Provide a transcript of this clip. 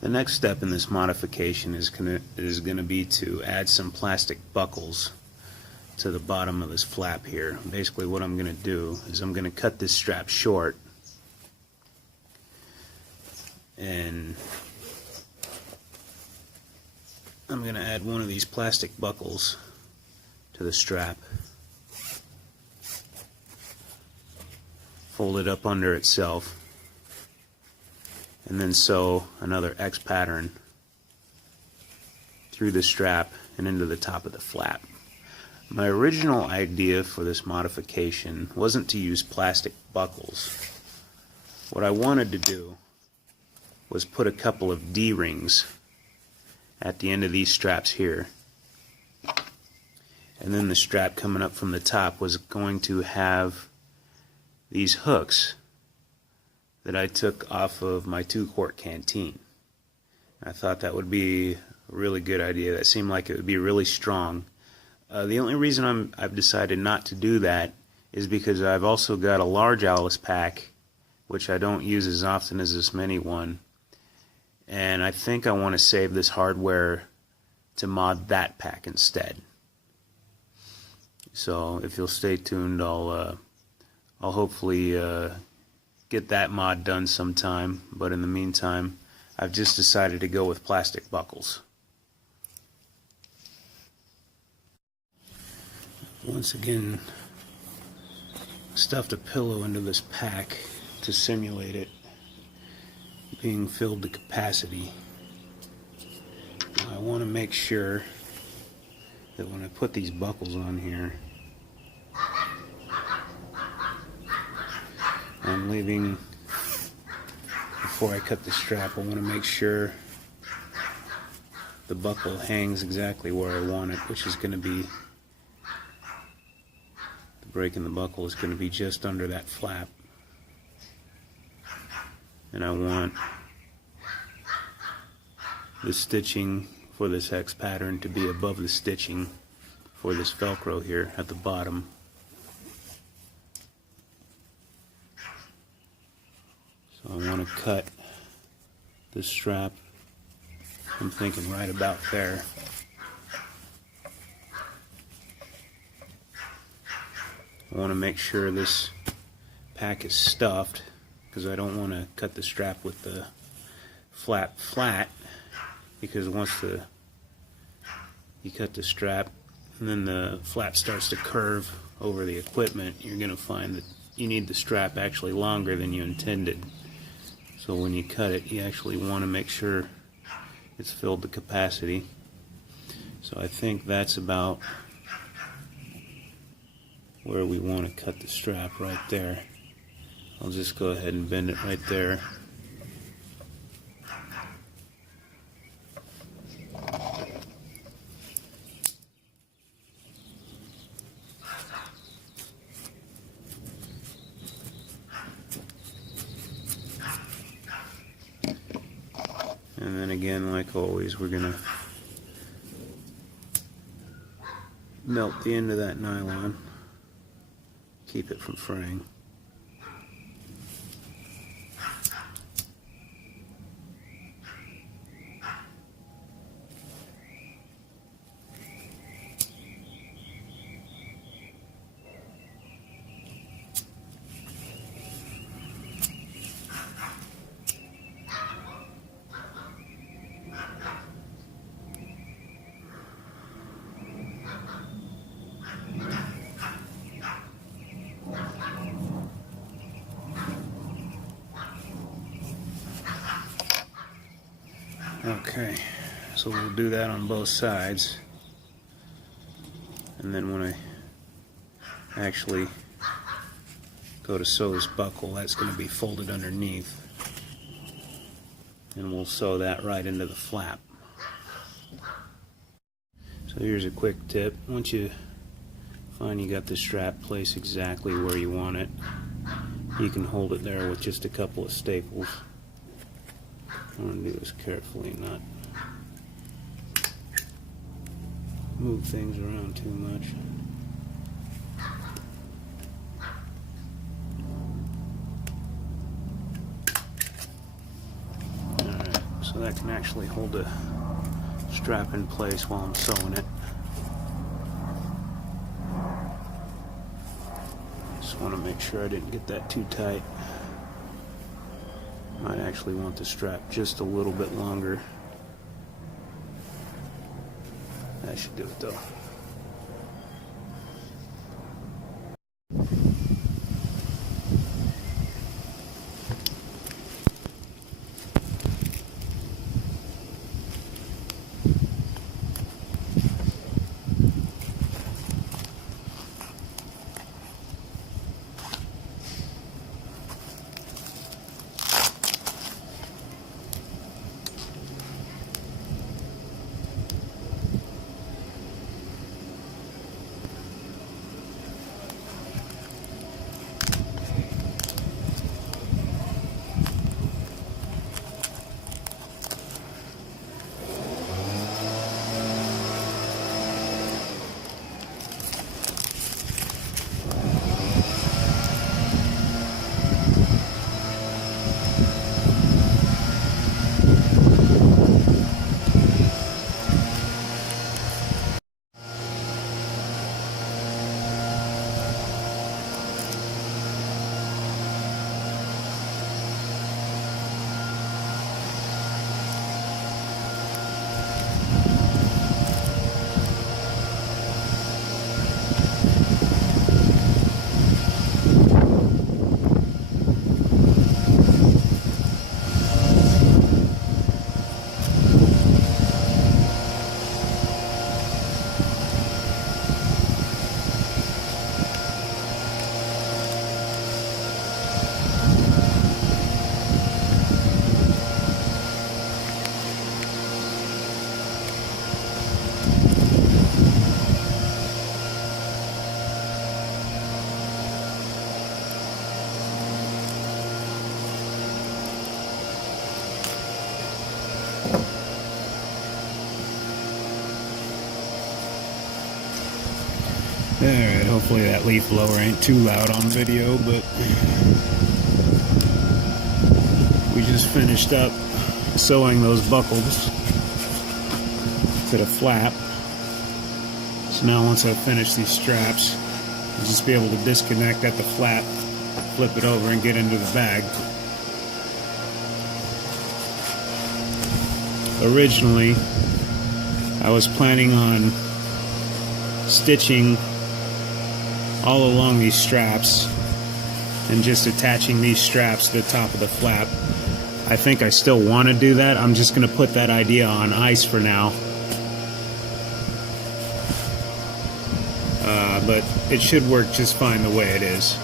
The next step in this modification is going to be to add some plastic buckles to the bottom of this flap here. Basically what I'm going to do is I'm going to cut this strap short, and I'm going to add one of these plastic buckles to the strap, fold it up under itself, and then sew another X pattern through the strap and into the top of the flap. My original idea for this modification wasn't to use plastic buckles. What I wanted to do was put a couple of D-rings at the end of these straps here, and then the strap coming up from the top was going to have these hooks that I took off of my 2-quart canteen. I thought that would be a really good idea. That seemed like it would be really strong. The only reason I've decided not to do that is because I've also got a large Alice pack, which I don't use as often as this mini one, and I think I want to save this hardware to mod that pack instead. So if you'll stay tuned, I'll hopefully get that mod done sometime, but in the meantime I've just decided to go with plastic buckles. Once again, stuffed a pillow into this pack to simulate it being filled to capacity. Now I want to make sure that when I put these buckles on here, I'm leaving, before I cut the strap, I want to make sure the buckle hangs exactly where I want it, which is going to be, the break in the buckle is going to be just under that flap. And I want the stitching for this X pattern to be above the stitching for this Velcro here at the bottom. So I want to cut the strap, I'm thinking right about there. I want to make sure this pack is stuffed, because I don't want to cut the strap with the flap flat, because once you cut the strap and then the flap starts to curve over the equipment, you're going to find that you need the strap actually longer than you intended. So when you cut it, you actually want to make sure it's filled to capacity. So I think that's about where we want to cut the strap, right there. I'll just go ahead and bend it right there. And then again, like always, we're going to melt the end of that nylon, keep it from fraying. Okay, so we'll do that on both sides, and then when I actually go to sew this buckle, that's going to be folded underneath, and we'll sew that right into the flap. So here's a quick tip. Once you find you got the strap placed exactly where you want it, you can hold it there with just a couple of staples. I want to do this carefully, not move things around too much. Alright, so that can actually hold the strap in place while I'm sewing it. Just want to make sure I didn't get that too tight. Might actually want the strap just a little bit longer. That should do it though. Alright, hopefully that leaf blower ain't too loud on video, but we just finished up sewing those buckles to the flap. So now once I finish these straps, I'll just be able to disconnect at the flap, flip it over and get into the bag. Originally, I was planning on stitching all along these straps and just attaching these straps to the top of the flap. I think I still want to do that. I'm just going to put that idea on ice for now. But it should work just fine the way it is.